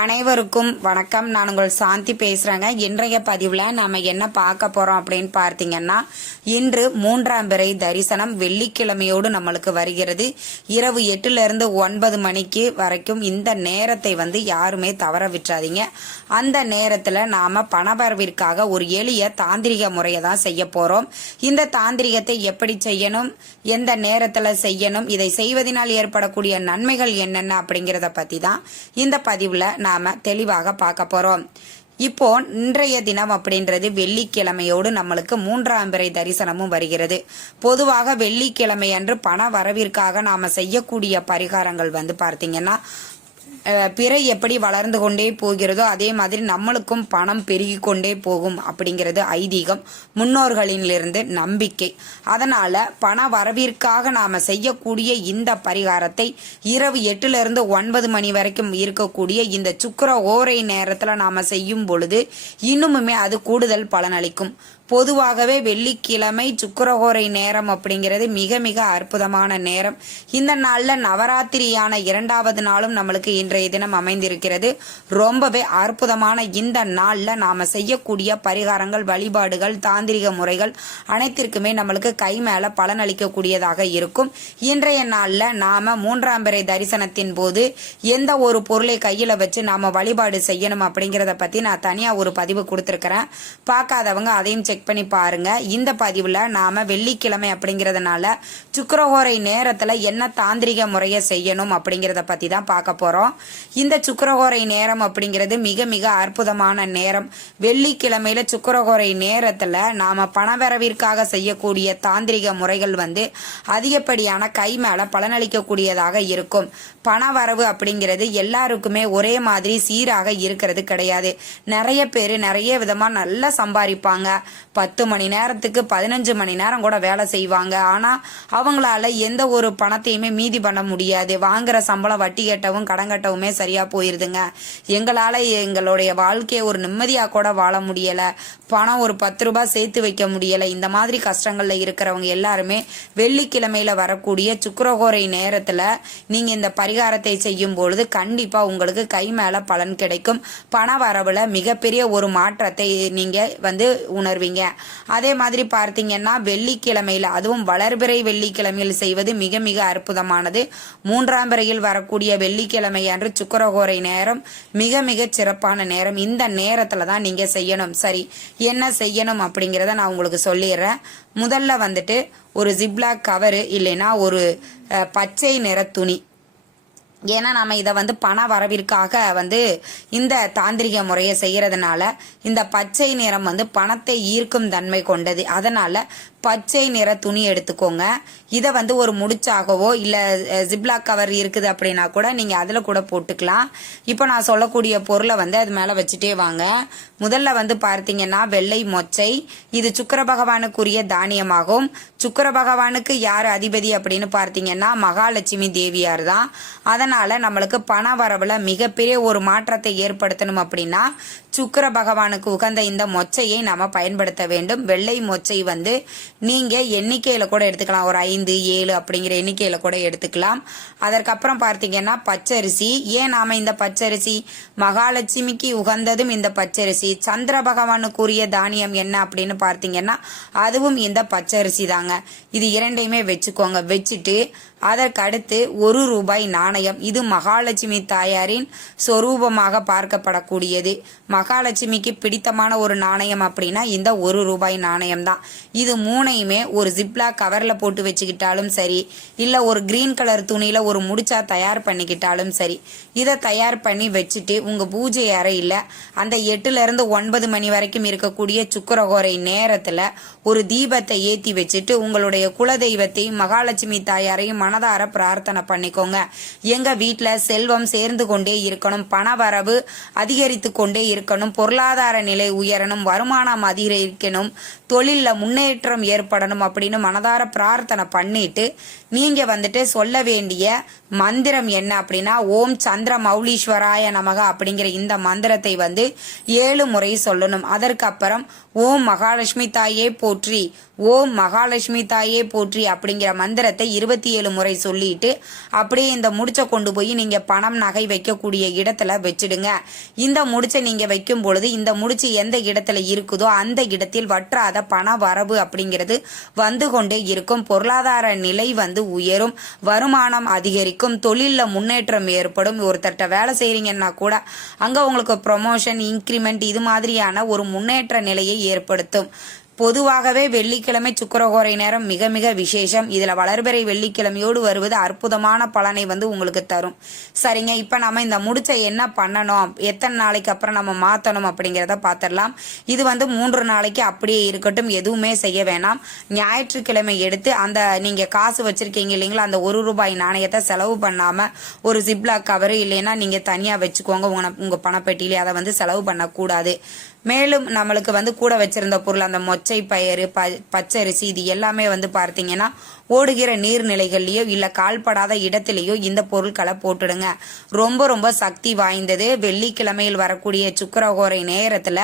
அனைவருக்கும் வணக்கம். நான் உங்கள் சாந்தி பேசுறேங்க. இன்றைய பதிவுல நாம என்ன பார்க்க போறோம் அப்படின்னு பார்த்தீங்கன்னா, இன்று 3ஆம் பிறை தரிசனம் வெள்ளிக்கிழமையோடு நம்மளுக்கு வருகிறது. இரவு 8 to 9 மணிக்கு வரைக்கும் இந்த நேரத்தை யாருமே தவற விட்டுறாதீங்க. அந்த நேரத்துல நாம பணவரவிற்காக ஒரு எளிய தாந்திரிக முறையை தான் செய்ய போறோம். இந்த தாந்திரிகத்தை எப்படி செய்யணும், எந்த நேரத்துல செய்யணும், இதை செய்வதனால் ஏற்படக்கூடிய நன்மைகள் என்னென்ன அப்படிங்கறத பத்தி தான் இந்த பதிவுல நாம தெளிவாக பார்க்க போறோம். இப்போ இன்றைய தினம் அப்படின்றது வெள்ளிக்கிழமையோடு நம்மளுக்கு 3ஆம் பிறை தரிசனமும் வருகிறது. பொதுவாக வெள்ளிக்கிழமை அன்று பண வரவிற்காக நாம செய்யக்கூடிய பரிகாரங்கள் பார்த்தீங்கன்னா, பிறை எப்படி வளர்ந்து கொண்டே போகிறதோ அதே மாதிரி நம்மளுக்கும் பணம் பெருகி கொண்டே போகும் அப்படிங்கிறது ஐதீகம், முன்னோர்களிலிருந்து நம்பிக்கை. அதனால பண வரவிற்காக நாம செய்யக்கூடிய இந்த பரிகாரத்தை இரவு 8 to 9 மணி வரைக்கும் இருக்கக்கூடிய இந்த சுக்கிர ஓரை நேரத்துல நாம செய்யும் பொழுது இன்னுமுமே அது கூடுதல் பலனளிக்கும். பொதுவாகவே வெள்ளிக்கிழமை சுக்கிரஹோரை நேரம் அப்படிங்கிறது மிக மிக அற்புதமான நேரம். இந்த நாள்ல நவராத்திரியான 2வது நாளும் நம்மளுக்கு இன்றைய தினம் அமைந்திருக்கிறது. ரொம்பவே அற்புதமான இந்த நாள்ல நாம செய்யக்கூடிய பரிகாரங்கள், வழிபாடுகள், தாந்திரிக முறைகள் அனைத்திற்குமே நம்மளுக்கு கை மேல பலனளிக்கக்கூடியதாக இருக்கும். இன்றைய நாள்ல நாம 3ஆம் பிறை தரிசனத்தின் போது எந்த ஒரு பொருளை கையில வச்சு நாம வழிபாடு செய்யணும் அப்படிங்கறத பத்தி நான் தனியா ஒரு பதிவு கொடுத்திருக்கிறேன். பார்க்காதவங்க அதையும் பண்ணி பாருங்க. இந்த பதிவுல நாம வெள்ளிக்கிழமை அப்படிங்கறதுனால சுக்கிரஹோரை நேரத்துல என்ன தாந்திரிக முறையை செய்யணும் அப்படிங்கறத பத்தி தான் பார்க்க போறோம். இந்த சுக்கிரஹோரை நேரம் அப்படிங்கிறது மிக மிக அற்புதமான நேரம். வெள்ளிக்கிழமையில சுக்கிரஹோரை நேரத்துல நாம பணவரவிற்காக செய்யக்கூடிய தாந்திரிக முறைகள் அதிகப்படியான கை மேல பலனளிக்கக்கூடியதாக இருக்கும். பணவரவு அப்படிங்கிறது எல்லாருக்குமே ஒரே மாதிரி சீராக இருக்கிறது கிடையாது. நிறைய பேர் நிறைய விதமா நல்லா சம்பாதிப்பாங்க. 10 மணி நேரத்துக்கு 15 மணி நேரம் கூட வேலை செய்வாங்க. ஆனா அவங்களால எந்த ஒரு பணத்தையுமே மீதி பண்ண முடியாது. வாங்குற சம்பளம் வட்டி கட்டவும் கடன் கட்டவுமே சரியா போயிருதுங்க. எங்களால எங்களுடைய வாழ்க்கையை ஒரு நிம்மதியா கூட வாழ முடியல, பணம் ஒரு 10 ரூபாய் சேர்த்து வைக்க முடியல. இந்த மாதிரி கஷ்டங்கள்ல இருக்கிறவங்க எல்லாருமே வெள்ளிக்கிழமையில வரக்கூடிய சுக்கிரஹோரை நேரத்துல நீங்க இந்த பரிகாரத்தை செய்யும் பொழுது கண்டிப்பா உங்களுக்கு கை மேல பலன் கிடைக்கும். பண வரவுல மிகப்பெரிய ஒரு மாற்றத்தை நீங்க உணர்வீங்க. அதே மாதிரி பார்த்தீங்கன்னா, வெள்ளிக்கிழமையில அதுவும் வளர்பிறை வெள்ளிக்கிழமையில் செய்வது மிக மிக அற்புதமானது. 3ஆம் பிறையில் வரக்கூடிய வெள்ளிக்கிழமை அன்று சுக்கிரஹோரை நேரம் மிக மிக சிறப்பான நேரம். இந்த நேரத்துல தான் நீங்க செய்யணும். சரி, என்ன செய்யணும் அப்படிங்கறத நான் உங்களுக்கு சொல்லிடுறேன். முதல்ல ஒரு ஜிப்லாக் கவரு இல்லைன்னா ஒரு பச்சை நிற துணி. ஏன்னா நம்ம இதை பண வரவிற்காக இந்த தாந்திரிக முறையை செய்யறதுனால இந்த பச்சை நிறம் பணத்தை ஈர்க்கும் தன்மை கொண்டது. அதனால பச்சை நிற துணி எடுத்துக்கோங்க. இதை ஒரு முடிச்சாகவோ இல்ல ஜிப்லாக் கவர் இருக்குது அப்படின்னா கூட நீங்க அதுல கூட போட்டுக்கலாம். இப்போ நான் சொல்லக்கூடிய பொருளை அது மேல வச்சுட்டே வாங்க. முதல்ல பார்த்தீங்கன்னா வெள்ளை மொச்சை. இது சுக்கிர பகவானுக்குரிய தானியமாகும். சுக்கிர பகவானுக்கு யார் அதிபதி அப்படின்னு பார்த்தீங்கன்னா மகாலட்சுமி தேவியார் தான். அதனால நம்மளுக்கு பண வரவுல மிகப்பெரிய ஒரு மாற்றத்தை ஏற்படுத்தணும் அப்படின்னா சுக்கிர பகவானுக்கு உகந்த இந்த மொச்சையை நாம பயன்படுத்த வேண்டும். வெள்ளை மொச்சை நீங்க எண்ணிக்கையில கூட எடுத்துக்கலாம். ஒரு 5, 7 அப்படிங்கிற எண்ணிக்கையில கூட எடுத்துக்கலாம். அதற்கப்புறம் பார்த்தீங்கன்னா பச்சரிசி. ஏன் நாம இந்த பச்சரிசி, மகாலட்சுமிக்கு உகந்ததும் இந்த பச்சரிசி. சந்திர பகவானுக்குரிய தானியம் என்ன அப்படின்னு பார்த்தீங்கன்னா அதுவும் இந்த பச்சரிசி தாங்க. இது இரண்டையுமே வச்சுக்கோங்க. வச்சுட்டு அதற்கு அடுத்து 1 ரூபாய் நாணயம். இது மகாலட்சுமி தாயாரின் சொரூபமாக பார்க்கப்படக்கூடியது. மகாலட்சுமிக்கு பிடித்தமான ஒரு நாணயம் அப்படின்னா இந்த 1 ரூபாய் நாணயம் தான். இது 3ஐயுமே ஒரு ஜிப்லாக் கவர்ல போட்டு வச்சுக்கிட்டாலும் சரி, இல்ல ஒரு கிரீன் கலர் துணியில ஒரு முடிச்சா தயார் பண்ணிக்கிட்டாலும் சரி. இதை தயார் பண்ணி வச்சுட்டு உங்க பூஜை அறையில அந்த 8 to 9 மணி வரைக்கும் இருக்கக்கூடிய சுக்கிரஹோரை நேரத்துல ஒரு தீபத்தை ஏத்தி வச்சுட்டு உங்களுடைய குலதெய்வத்தையும் மகாலட்சுமி தாயாரையும் மனதார பிரார்த்தனை பண்ணிக்கோங்க. எங்க வீட்டுல செல்வம் சேர்ந்து கொண்டே இருக்கணும், பண வரவு அதிகரித்து கொண்டே இருக்கணும், பொருளாதார நிலை உயரணும், வருமானம் அதிகரிக்கணும், தொழில முன்னேற்றம் ஏற்படணும் அப்படின்னு மனதார பிரார்த்தனை பண்ணிட்டு நீங்க வந்துட்டு சொல்ல வேண்டிய மந்திரம் என்ன அப்படின்னா ஓம் சந்திர மௌலீஸ்வராய நமக அப்படிங்கிற இந்த மந்திரத்தை வந்து 7 முறை சொல்லணும். அதற்கப்புறம் ஓம் மகாலட்சுமி தாயே போற்றி, ஓம் மகாலட்சுமி தாயே போற்றி அப்படிங்கிற மந்திரத்தை 27 முறை சொல்லிட்டு அப்படியே இந்த முடிச்சை கொண்டு போய் நீங்க பணம் நகை வைக்கக்கூடிய இடத்துல வச்சிடுங்க. இந்த முடிச்சை நீங்க வைக்கும் பொழுது இந்த முடிச்சு எந்த இடத்துல இருக்குதோ அந்த இடத்தில் வற்றாத பண வரவு அப்படிங்கிறது வந்து கொண்டே இருக்கும். பொருளாதார நிலை வந்து உயரும், வருமானம் அதிகரிக்கும், தொழில்ல முன்னேற்றம் ஏற்படும். ஒருத்தர்கிட்ட வேலை செய்றீங்கன்னா கூட அங்க உங்களுக்கு ப்ரொமோஷன், இன்கிரிமெண்ட் இது மாதிரியான ஒரு முன்னேற்ற நிலையை ஏற்படுத்தும். பொதுவாகவே வெள்ளிக்கிழமை சுக்கிரஹோரை நேரம் மிக மிக விசேஷம். இதுல வளர்பிறை வெள்ளிக்கிழமையோடு வருவது அற்புதமான பலனை வந்து உங்களுக்கு தரும். சரிங்க, இப்ப நம்ம இந்த முடிச்ச என்ன பண்ணணும், எத்தனை நாளைக்கு அப்புறம் நம்ம மாத்தணும் அப்படிங்கிறத பார்த்துடலாம். இது வந்து 3 நாளைக்கு அப்படியே இருக்கட்டும், எதுவுமே செய்ய வேணாம். ஞாயிற்றுக்கிழமை எடுத்து அந்த நீங்க காசு வச்சிருக்கீங்க இல்லைங்களா, அந்த 1 ரூபாய் நாணயத்தை செலவு பண்ணாம ஒரு ஜிப்லாக் கவர் இல்லைன்னா நீங்க தனியா வச்சுக்கோங்க உங்க பணப்பெட்டியிலே. அதை வந்து செலவு பண்ணக்கூடாது. மேலும் நம்மளுக்கு வந்து கூட வச்சிருந்த பொருள் அந்த மொச்சை பயிறு, பச்சரிசி இது எல்லாமே வந்து பார்த்தீங்கன்னா ஓடுகிற நீர்நிலைகள்லயோ இல்ல கால்படாத இடத்திலேயோ இந்த பொருட்களை போட்டுடுங்க. ரொம்ப ரொம்ப சக்தி வாய்ந்தது. வெள்ளிக்கிழமையில் வரக்கூடிய சுக்கிரஹோரை நேரத்துல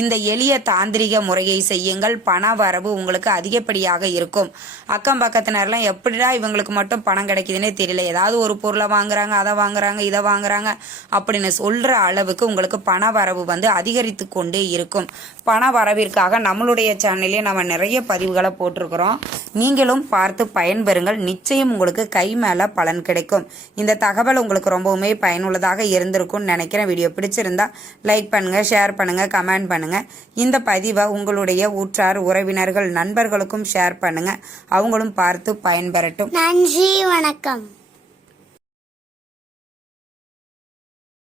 இந்த எளிய தாந்திரிக முறையை செய்யுங்கள். பண வரவு உங்களுக்கு அதிகப்படியாக இருக்கும். அக்கம் பக்கத்தினர்லாம் எப்படிடா இவங்களுக்கு மட்டும் பணம் கிடைக்குதுன்னே தெரியல, ஏதாவது ஒரு பொருளை வாங்குறாங்க, அதை வாங்குறாங்க, இதை வாங்குறாங்க அப்படின்னு சொல்ற அளவுக்கு உங்களுக்கு பண வரவு வந்து அதிகரித்து கொண்டே இருக்கும். பண வரவிற்காக நம்மளுடைய சேனல்லே நம்ம நிறைய பதிவுகளை போட்டிருக்கிறோம். நீங்களும் பார்த்து பயன்பெறுங்கள். நிச்சயம் உங்களுக்கு கை மேல பலன் கிடைக்கும். இந்த தகவல் உங்களுக்கு ரொம்பவுமே பயனுள்ளதாக இருந்திருக்கும்னு நினைக்கிறேன். வீடியோ பிடிச்சிருந்தா லைக் பண்ணுங்க, ஷேர் பண்ணுங்க, கமெண்ட் பண்ணுங்க. இந்த பதிவை உங்களுடைய உற்றார் உறவினர்கள் நண்பர்களுக்கும் ஷேர் பண்ணுங்க. அவங்களும் பார்த்து பயன்பெறட்டும். நன்றி, வணக்கம்.